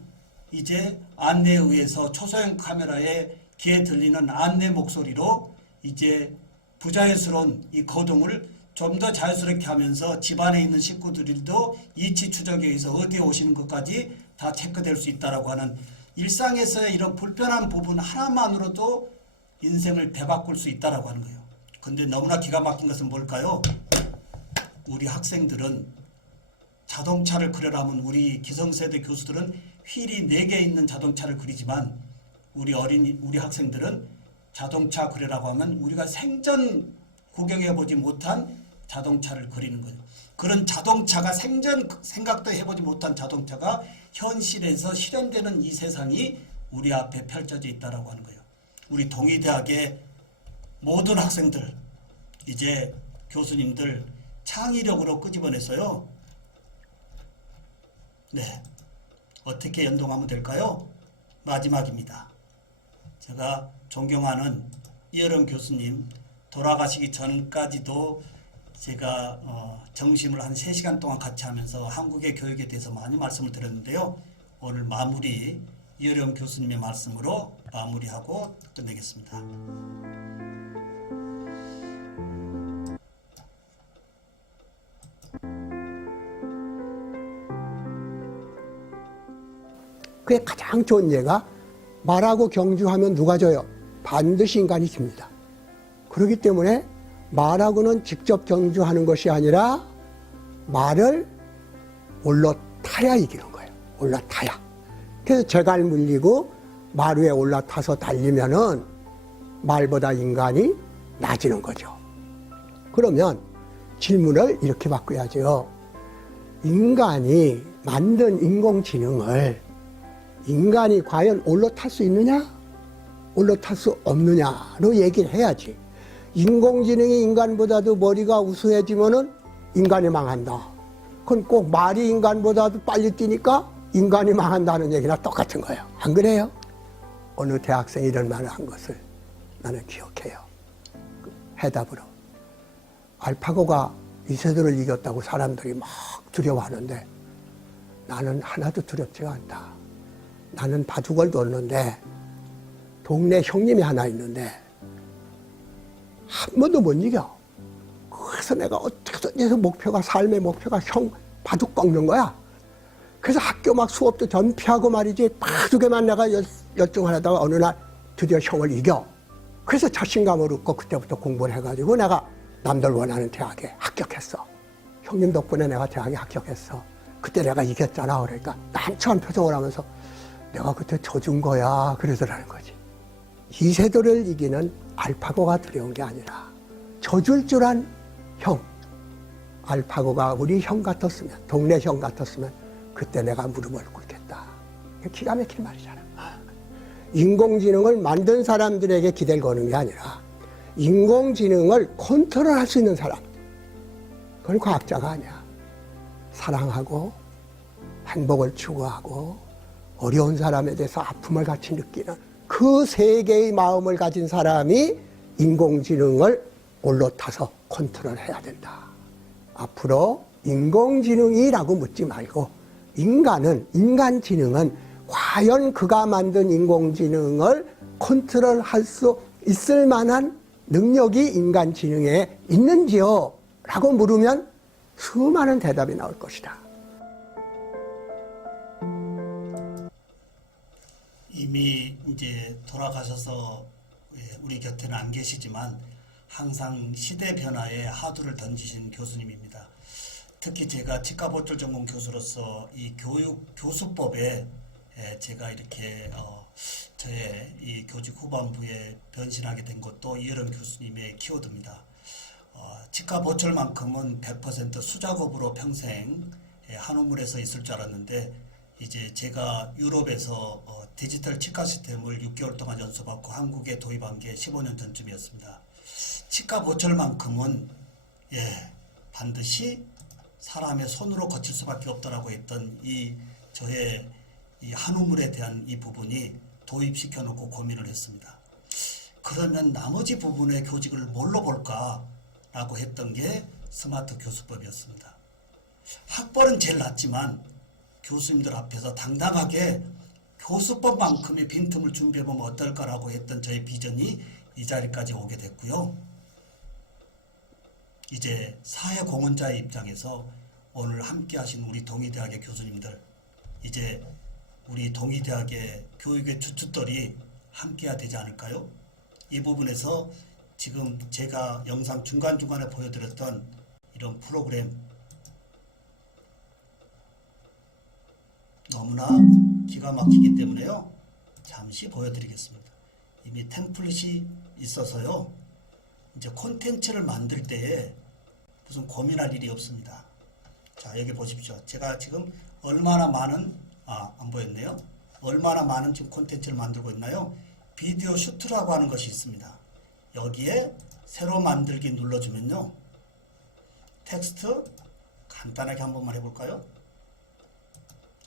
이제 안내에 의해서 초소형 카메라에 귀에 들리는 안내 목소리로 이제 부자연스러운 이 거동을 좀 더 자연스럽게 하면서 집안에 있는 식구들도 이치 추적에 의해서 어디에 오시는 것까지 다 체크될 수 있다라고 하는 일상에서의 이런 불편한 부분 하나만으로도 인생을 되바꿀 수 있다라고 하는 거예요. 근데 너무나 기가 막힌 것은 뭘까요? 우리 학생들은 자동차를 그려라면 우리 기성세대 교수들은 휠이 4개 있는 자동차를 그리지만 우리 학생들은 자동차 그리라고 하면 우리가 생전 구경해보지 못한 자동차를 그리는 거예요. 그런 자동차가 생전 생각도 해보지 못한 자동차가 현실에서 실현되는 이 세상이 우리 앞에 펼쳐져 있다라고 하는 거예요. 우리 동의대학의 모든 학생들, 이제 교수님들 창의력으로 끄집어내서요. 네, 어떻게 연동하면 될까요? 마지막입니다. 제가 존경하는 이여름 교수님 돌아가시기 전까지도 제가 정심을 한 3시간 동안 같이 하면서 한국의 교육에 대해서 많이 말씀을 드렸는데요. 오늘 마무리 이여름 교수님의 말씀으로 마무리하고 끝내겠습니다. 그게 가장 좋은 예가 말하고 경주하면 누가 져요? 반드시 인간이 집니다. 그렇기 때문에 말하고는 직접 경주하는 것이 아니라 말을 올라타야 이기는 거예요. 올라타야. 그래서 제갈 물리고 말 위에 올라타서 달리면은 말보다 인간이 낮아지는 거죠. 그러면 질문을 이렇게 바꿔야죠. 인간이 만든 인공지능을 인간이 과연 올라탈 수 있느냐? 올라탈 수 없느냐로 얘기를 해야지. 인공지능이 인간보다도 머리가 우수해지면은 인간이 망한다. 그건 꼭 말이 인간보다도 빨리 뛰니까 인간이 망한다는 얘기나 똑같은 거예요. 안 그래요? 어느 대학생이 이런 말을 한 것을 나는 기억해요. 해답으로. 알파고가 이세돌을 이겼다고 사람들이 막 두려워하는데 나는 하나도 두렵지가 않다. 나는 바둑을 뒀는데 동네 형님이 하나 있는데 한 번도 못 이겨. 그래서 내가 어떻게든 해서 삶의 목표가 형 바둑 꺾는 거야. 그래서 학교 막 수업도 전피하고 말이지 바둑에만 내가 열중을 하다가 어느 날 드디어 형을 이겨. 그래서 자신감을 얻고 그때부터 공부를 해가지고 내가 남들 원하는 대학에 합격했어. 형님 덕분에 내가 대학에 합격했어. 그때 내가 이겼잖아. 그러니까 난처한 표정을 하면서 내가 그때 져준 거야. 그러더라는 거지. 이세돌을 이기는 알파고가 두려운 게 아니라 져줄 줄 안 형. 알파고가 우리 형 같았으면, 동네 형 같았으면 그때 내가 무릎을 꿇겠다. 기가 막힌 말이잖아. 인공지능을 만든 사람들에게 기대를 거는 게 아니라 인공지능을 컨트롤할 수 있는 사람. 그건 과학자가 아니야. 사랑하고 행복을 추구하고 어려운 사람에 대해서 아픔을 같이 느끼는 그 세 개의 마음을 가진 사람이 인공지능을 올라타서 컨트롤해야 된다. 앞으로 인공지능이라고 묻지 말고 인간지능은 과연 그가 만든 인공지능을 컨트롤할 수 있을 만한 능력이 인간지능에 있는지요? 라고 물으면 수많은 대답이 나올 것이다. 이미 이제 돌아가셔서 우리 곁에는 안 계시지만 항상 시대 변화에 하두를 던지신 교수님입니다. 특히 제가 치과보철 전공 교수로서 이 교수법에 제가 이렇게 저의 이 교직 후반부에 변신하게 된 것도 이여름 교수님의 키워드입니다. 치과보철만큼은 100% 수작업으로 평생 한우물에서 있을 줄 알았는데 이제 제가 유럽에서 디지털 치과 시스템을 6개월 동안 연수받고 한국에 도입한 게 15년 전쯤이었습니다. 치과 보철만큼은 반드시 사람의 손으로 거칠 수밖에 없다라고 했던 저의 이 한우물에 대한 이 부분이 도입시켜 놓고 고민을 했습니다. 그러면 나머지 부분의 교직을 뭘로 볼까라고 했던 게 스마트 교수법이었습니다. 학벌은 제일 낮지만 교수님들 앞에서 당당하게 교수법만큼의 빈틈을 준비해보면 어떨까라고 했던 저의 비전이 이 자리까지 오게 됐고요. 이제 사회공헌자의 입장에서 오늘 함께 하신 우리 동의대학의 교수님들, 이제 우리 동의대학의 교육의 주춧돌이 함께해야 되지 않을까요? 이 부분에서 지금 제가 영상 중간중간에 보여드렸던 이런 프로그램 너무나 기가 막히기 때문에요. 잠시 보여드리겠습니다. 이미 템플릿이 있어서요. 이제 콘텐츠를 만들 때에 무슨 고민할 일이 없습니다. 자, 여기 보십시오. 제가 지금 얼마나 많은, 안 보였네요. 얼마나 많은 지금 콘텐츠를 만들고 있나요? 비디오 슈트라고 하는 것이 있습니다. 여기에 새로 만들기 눌러주면요. 텍스트 간단하게 한 번만 해볼까요?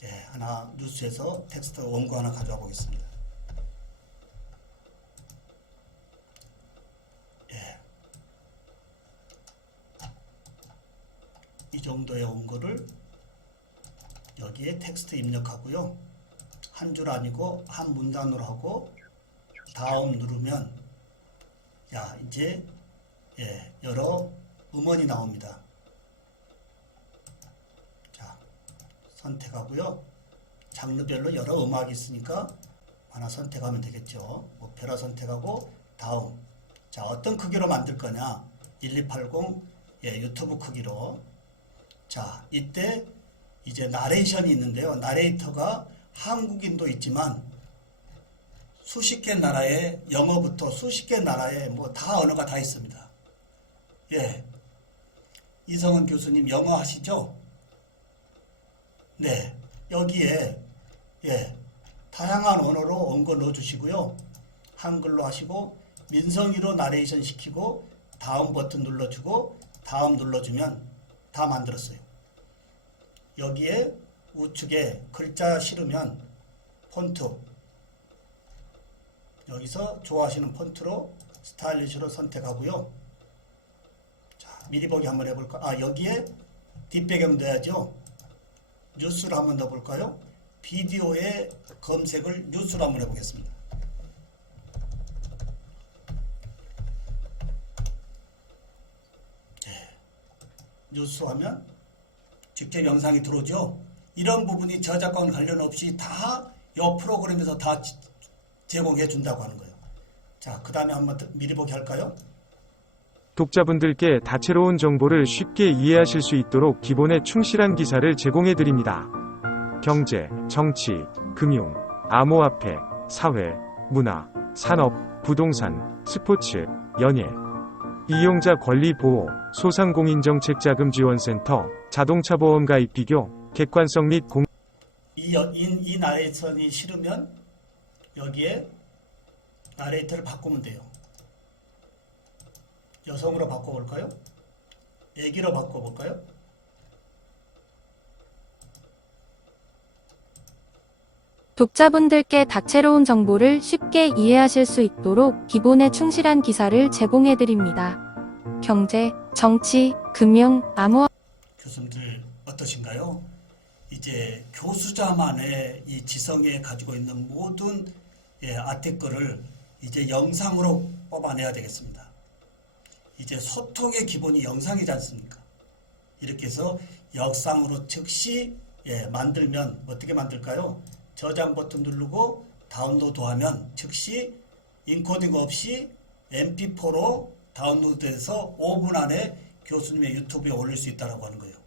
예, 하나 뉴스에서 텍스트 원고 하나 가져와 보겠습니다. 예. 이 정도의 원고를 여기에 텍스트 입력하고요. 한 줄 아니고 한 문단으로 하고 다음 누르면 야 이제 예, 여러 음원이 나옵니다. 자, 선택하고요. 장르별로 여러 음악이 있으니까 하나 선택하면 되겠죠. 오페라 선택하고 다음. 자, 어떤 크기로 만들 거냐? 1280 예, 유튜브 크기로. 자, 이때 이제 나레이션이 있는데요. 나레이터가 한국인도 있지만 수십 개 나라의 영어부터 수십 개 나라의 뭐 다 언어가 다 있습니다. 예. 이성은 교수님 영어 하시죠? 네. 여기에 예. 다양한 언어로 원고 넣어 주시고요. 한글로 하시고 민성이로 나레이션 시키고 다음 버튼 눌러주고 다음 눌러주면 다 만들었어요. 여기에 우측에 글자 싫으면 폰트 여기서 좋아하시는 폰트로 스타일리시로 선택하고요. 자, 미리 보기 한번 해볼까? 여기에 뒷배경 넣어야죠. 뉴스를 한번 넣어볼까요? 비디오의 검색을 뉴스로 한번 해보겠습니다. 네. 뉴스 하면 직접 영상이 들어오죠. 이런 부분이 저작권 관련 없이 다 이 프로그램에서 다 제공해 준다고 하는 거예요. 자, 그 다음에 한번 미리 보기 할까요? 독자분들께 다채로운 정보를 쉽게 이해하실 수 있도록 기본에 충실한 기사를 제공해 드립니다. 경제, 정치, 금융, 암호화폐, 사회, 문화, 산업, 부동산, 스포츠, 연예, 이용자 권리 보호, 소상공인정책자금지원센터, 자동차 보험 가입 비교, 객관성 및 공 이 나레이션이 싫으면 여기에 나레이터를 바꾸면 돼요. 여성으로 바꿔볼까요? 애기로 바꿔볼까요? 독자분들께 다채로운 정보를 쉽게 이해하실 수 있도록 기본에 충실한 기사를 제공해드립니다. 경제, 정치, 금융, 암호화 교수님들 어떠신가요? 이제 교수자만의 이 지성에 가지고 있는 모든 아티클을 이제 영상으로 뽑아내야 되겠습니다. 이제 소통의 기본이 영상이지 않습니까? 이렇게 해서 영상으로 즉시 만들면 어떻게 만들까요? 저장 버튼 누르고 다운로드하면 즉시 인코딩 없이 mp4로 다운로드해서 5분 안에 교수님의 유튜브에 올릴 수 있다고 하는 거예요.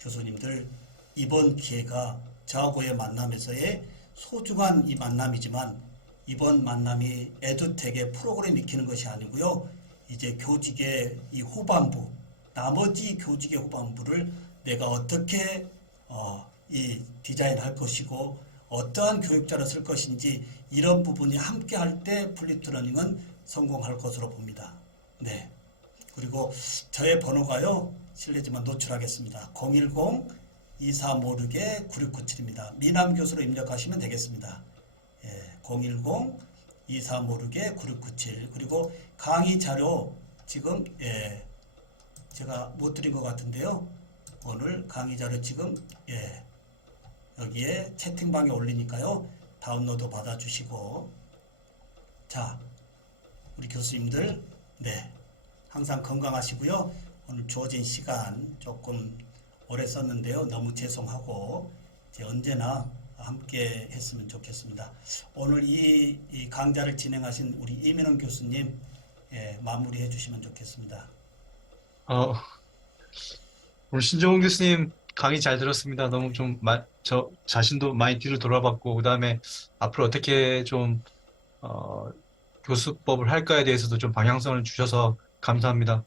교수님들 이번 기회가 저하고의 만남에서의 소중한 이 만남이지만 이번 만남이 에듀텍의 프로그램 익히는 것이 아니고요. 이제 교직의 이 후반부, 나머지 교직의 후반부를 내가 어떻게 이 디자인할 것이고 어떠한 교육자를 쓸 것인지 이런 부분이 함께 할 때 플립트러닝은 성공할 것으로 봅니다. 네. 그리고 저의 번호가요. 실례지만 노출하겠습니다. 010-2356-9697입니다. 미남 교수로 입력하시면 되겠습니다. 010-2356-9697 그리고 강의 자료 지금 제가 못 드린 것 같은데요. 오늘 강의 자료 지금 여기에 채팅방에 올리니까요. 다운로드 받아주시고 자 우리 교수님들 네 항상 건강하시고요. 오늘 주어진 시간 조금 오래 썼는데요. 너무 죄송하고 이제 언제나 함께 했으면 좋겠습니다. 오늘 이 강좌를 진행하신 우리 이민원 교수님 마무리해 주시면 좋겠습니다. 오늘 신종훈 교수님 강의 잘 들었습니다. 너무 저 자신도 많이 뒤로 돌아봤고, 그 다음에 앞으로 어떻게 좀, 교수법을 할까에 대해서도 좀 방향성을 주셔서 감사합니다.